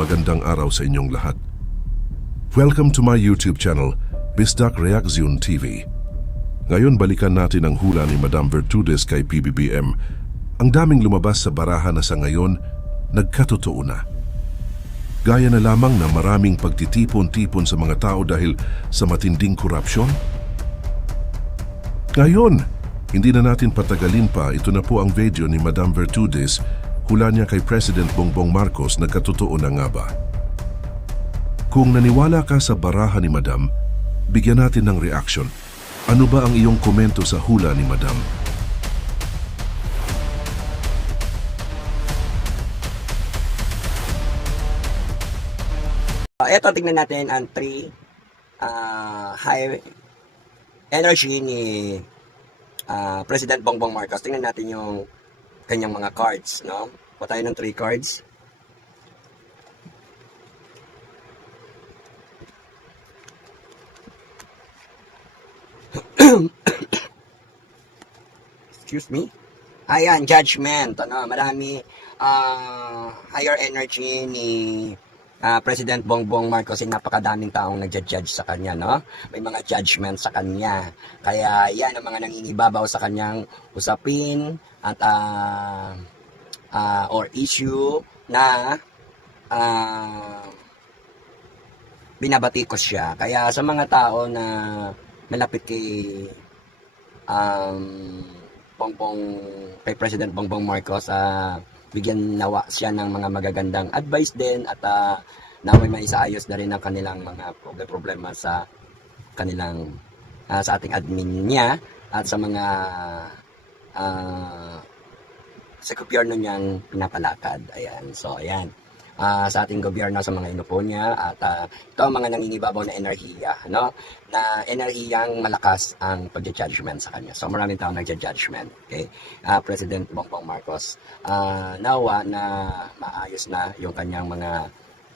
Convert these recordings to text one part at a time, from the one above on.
magandang araw sa inyong lahat. Welcome to my YouTube channel, Bisdak Reaction TV. Ngayon balikan natin ang hula ni Madam Vertudes kay PBBM. Ang daming lumabas sa baraha na sa ngayon, nagkatotoo na. Gaya na lamang na maraming pagtitipon-tipon sa mga tao dahil sa matinding korupsyon? Ngayon, hindi na natin patagalin pa, ito na po ang video ni Madam Vertudes, hula niya kay President Bongbong Marcos, nagkatotoo na nga ba? Kung naniwala ka sa baraha ni Madam, bigyan natin ng reaction. Ano ba ang iyong komento sa hula ni Madam? Ito, tingnan natin ang three uh, high energy ni uh, President Bongbong Marcos. Tingnan natin yung kanyang mga cards, no? Pa tayo ng three cards. Excuse me. Ayan, judgment. Ano, marami ah, higher energy ni ah, President Bongbong Marcos ay napakadaming taong nagja-judge sa kanya, no? May mga judgment sa kanya. Kaya yan ang mga nangingibabaw sa kanyang usapin at ah, ah, or issue na ah, binabatikos siya. Kaya sa mga tao na malapit kay um, Bongbong kay President Bongbong Marcos ah bigyan nawa siya ng mga magagandang advice din at uh, naway maisaayos na rin ang kanilang mga proble- problema sa kanilang ah, sa ating admin niya at sa mga ah, sa gobyerno niyang pinapalakad. Ayan. So, ayan. Ah, sa ating gobyerno sa mga inupo niya at ah, ito ang mga nangingibabaw na enerhiya, no? Na enerhiyang malakas ang pagja-judgment sa kanya. So maraming tao nagja-judgment kay ah, President Bongbong Marcos. Ah, nawa na maayos na yung kanyang mga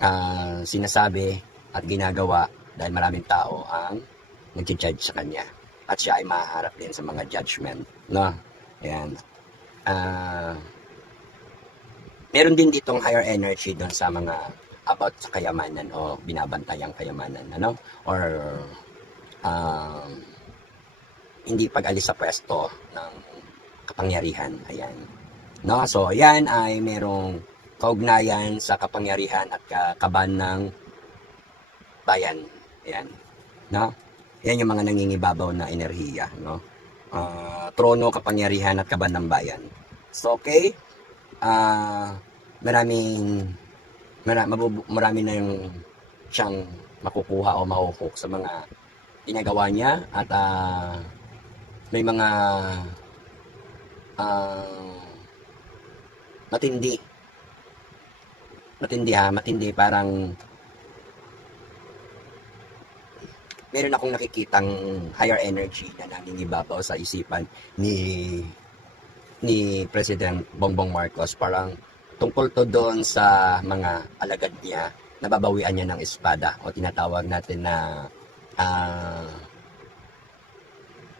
ah, sinasabi at ginagawa dahil maraming tao ang nagja-judge sa kanya. At siya ay maharap din sa mga judgment, no? Ayan. Ah, meron din ditong higher energy doon sa mga about sa kayamanan o binabantayang kayamanan ano? Or um, hindi pag-alis sa pwesto ng kapangyarihan ayan. No? So yan ay merong kaugnayan sa kapangyarihan at ka- kaban ng bayan ayan. No? Yan yung mga nangingibabaw na enerhiya no? Ah, trono kapangyarihan at kaban ng bayan. So okay ah maraming mara, mabubu- marami na yung siyang makukuha o mahuhok sa mga ginagawa niya. At ah, may mga ah, matindi matindi ha matindi parang meron akong nakikitang higher energy na nangingibabaw sa isipan ni ni President Bongbong Marcos parang tungkol to doon sa mga alagad niya nababawian niya ng espada o tinatawag natin na uh,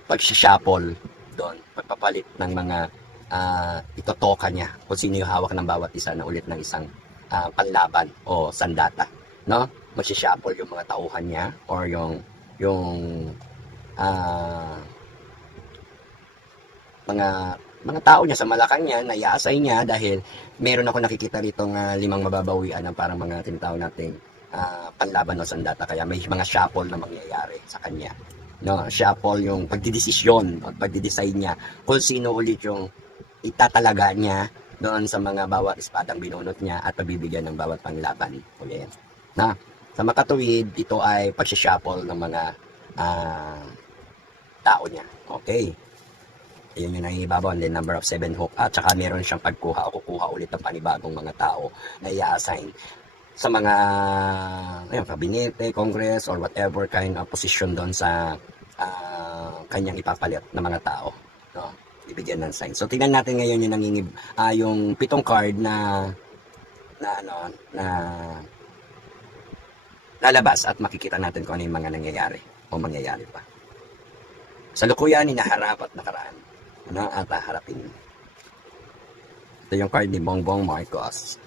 pagsishapol doon pagpapalit ng mga uh, itotoka niya kung sino yung hawak ng bawat isa na ulit ng isang ah, panlaban o sandata no? Magsishapol yung mga tauhan niya or yung yung ah, mga mga tao niya sa Malacan niya, naiasay niya dahil meron ako nakikita rito ng limang mababawian ng parang mga tinatawag nating ah, panlaban o sandata. Kaya may mga shuffle na mangyayari sa kanya. No, shuffle yung pagdidesisyon o pagdidesign niya kung sino ulit yung itatalaga niya doon sa mga bawat espadang binunot niya at pabibigyan ng bawat panglaban ulit. Na, sa makatuwid, ito ay pagsishuffle ng mga ah, tao niya. Okay. Yun yung nangibabaw. Then number of seven hook. At saka meron siyang pagkuha o kukuha ulit ng panibagong mga tao na i-assign sa mga ayun, kabinete, congress, or whatever kind of position doon sa ah, kanyang ipapalit na mga tao. No? Ibigyan ng sign. So, tingnan natin ngayon yung nangingib, ah, yung pitong card na na ano, na lalabas at makikita natin kung ano yung mga nangyayari o mangyayari pa. Sa lukuyan, hinaharap at nakaraan na abaharapin. Ito yung card ni Bongbong Marcos.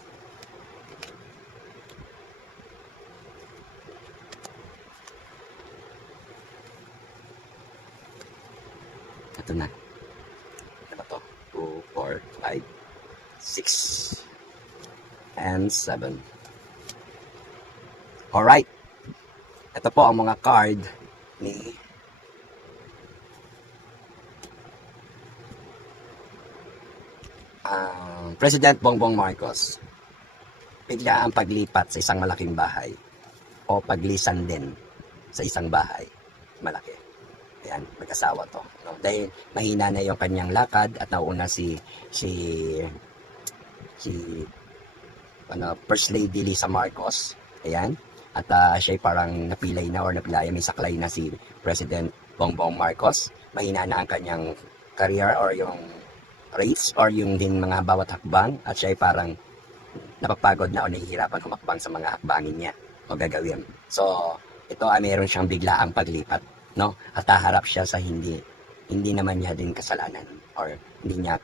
Ito na. Ano ba to? 2, 4, 5, 6, and 7. Alright. Ito po ang mga card ni ah, President Bongbong Marcos. Bigla ang paglipat sa isang malaking bahay o paglisan din sa isang bahay malaki. Ayan, mag-asawa to. No? Dahil mahina na yung kanyang lakad at nauna si si si ano, First Lady Lisa Marcos. Ayan. At ah, siya parang napilay na or napilaya, may saklay na si President Bongbong Marcos. Mahina na ang kanyang career or yung race or yung din mga bawat hakbang at siya parang napapagod na o nahihirapan humakbang sa mga hakbangin niya o gagawin. So, ito ay meron siyang biglaang paglipat, no? At haharap siya sa hindi hindi naman niya din kasalanan or hindi niya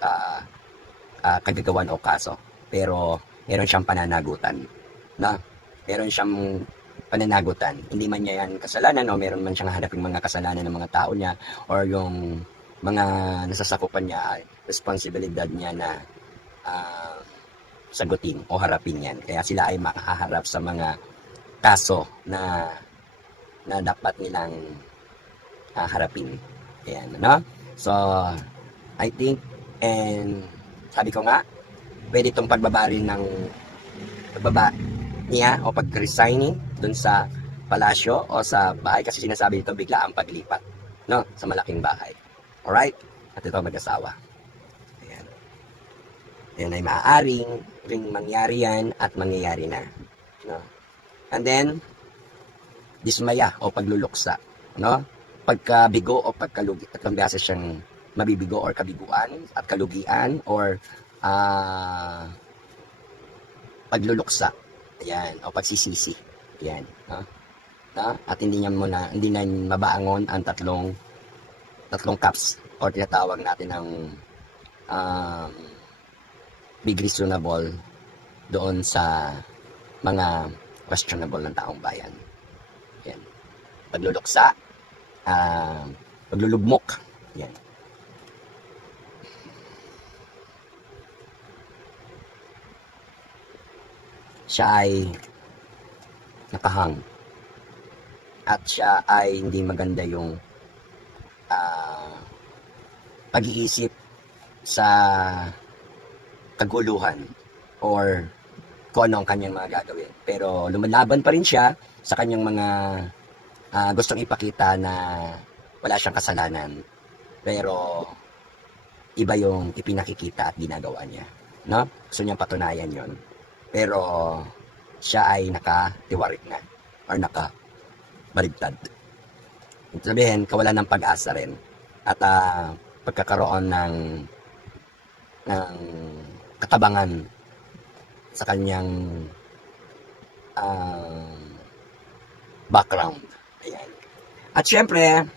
ka ah, kagagawan o kaso. Pero meron siyang pananagutan, no? Meron siyang pananagutan. Hindi man niya yan kasalanan o meron man siyang haraping mga kasalanan ng mga tao niya or yung mga nasasakupan niya responsibilidad niya na ah, sagutin o harapin yan. Kaya sila ay makaharap sa mga kaso na na dapat nilang ah, harapin. Ayan, no? So, I think, and sabi ko nga, pwede itong pagbaba rin ng pagbaba niya o pag-resigning dun sa palasyo o sa bahay kasi sinasabi dito bigla ang paglipat no sa malaking bahay alright at ito mag-asawa. Ayan. Yan ay maaaring ring mangyari yan at mangyayari na. No? And then dismaya o pagluluksa. No? Pagkabigo o pagkalugi tatlong beses siyang mabibigo or kabiguan at kalugian or ah pagluluksa. Ayan. O pagsisisi. Ayan. No? no? at hindi niya muna hindi na mabaangon ang tatlong tatlong cups or tinatawag natin ng um, big reasonable doon sa mga questionable ng taong bayan. Yan. Pagluluksa, ah, paglulugmok. Yan. Siya ay nakahang. At siya ay hindi maganda yung pag-iisip sa kaguluhan or kung ano ang kanyang mga gagawin. Pero lumalaban pa rin siya sa kanyang mga ah, gustong ipakita na wala siyang kasalanan. Pero iba yung ipinakikita at ginagawa niya. No? Gusto niyang patunayan yon Pero siya ay nakatiwarik na or naka baligtad. Ibig Sabihin, kawalan ng pag-asa rin. At ah, pagkakaroon ng ng katabangan sa kanyang ah, background. Ayan. At syempre,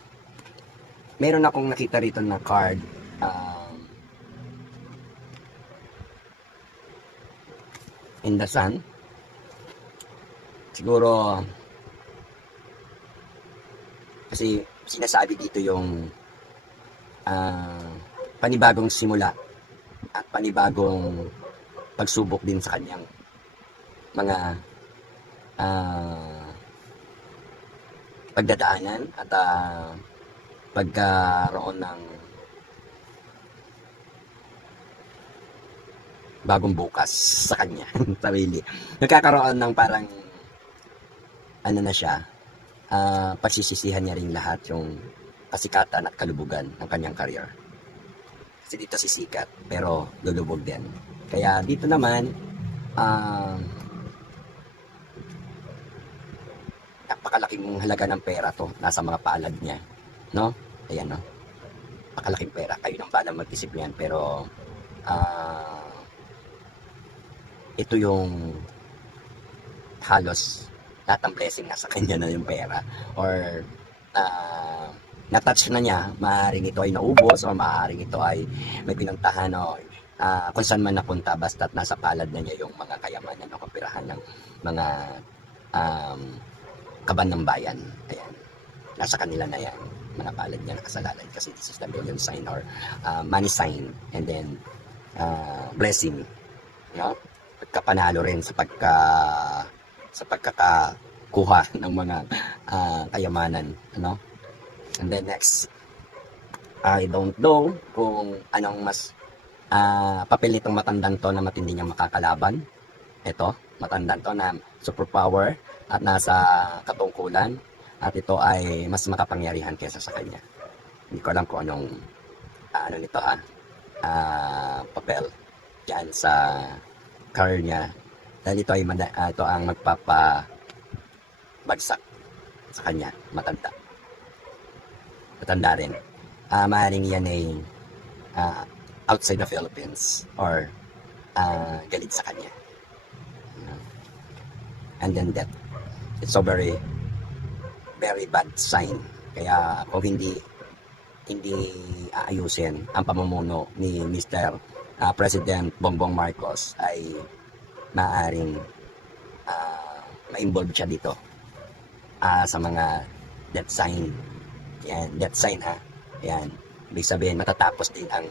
meron akong nakita rito na card. um, in the sun. Siguro, kasi sinasabi dito yung ah, panibagong simula at panibagong pagsubok din sa kanyang mga ah, pagdadaanan at ah, pagkaroon ng bagong bukas sa kanya sarili. Nagkakaroon ng parang ano na siya ah, pagsisisihan niya rin lahat yung kasikatan at kalubugan ng kanyang career kasi dito sisikat pero lulubog din. Kaya dito naman ah, napakalaking halaga ng pera to. Nasa mga palad niya no? Ayan no? Napakalaking pera. Kayo nang balang mag-isip niyan pero ah, ito yung halos lahat ng blessing nasa kanya na yung pera or ah, na-touch na niya, maaaring ito ay naubos o maaaring ito ay may pinuntahan o ah, kung saan man napunta basta't nasa palad na niya yung mga kayamanan o kapirahan ng mga um, kaban ng bayan. Ayan. Nasa kanila na yan. mga palad niya nakasalalay kasi this is the million sign or uh, money sign and then uh, blessing. No? Pagkapanalo rin sa pagka sa pagkakakuha ng mga ah, kayamanan. Ano? And then next, I don't know kung anong mas ah papel itong matandang to na matindi niyang makakalaban. Ito, matandang to na superpower at nasa katungkulan at ito ay mas makapangyarihan kesa sa kanya. Hindi ko alam kung anong ah, ano nito ha, ah, papel yan sa career niya. Dahil ito ay ah, ito ang magpapa bagsak sa kanya, matanda. Matanda rin. Ah, maaaring yan ay ah, outside the Philippines or ah, galit sa kanya. And then that, it's so very, very bad sign. Kaya kung hindi, hindi aayusin ang pamumuno ni Mr. ah, President Bongbong Marcos ay maaaring ah, ma-involve siya dito ah, sa mga death sign. Yan, death sign ha. Yan. Ibig sabihin, matatapos din ang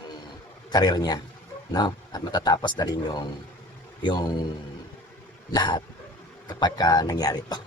karir niya. No? At matatapos na rin yung yung lahat kapag ka nangyari to.